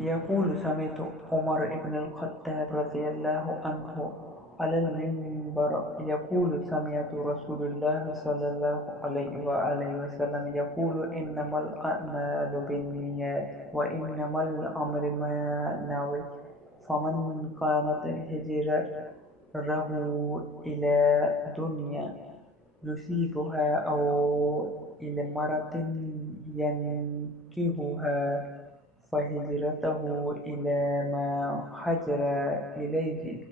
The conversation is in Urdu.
يقول سمعت عمر بن الخطاب رضي الله عنه على المنبر يقول سمعت رسول الله صلى الله عليه وآله وسلم يقول إنما الأعمال بالنيات وإنما الأمر ما نوى فمن كانت هجرته إلى دنيا يصيبها أو إلى امرأة ينكحها فهجرته إلى ما هاجر إليه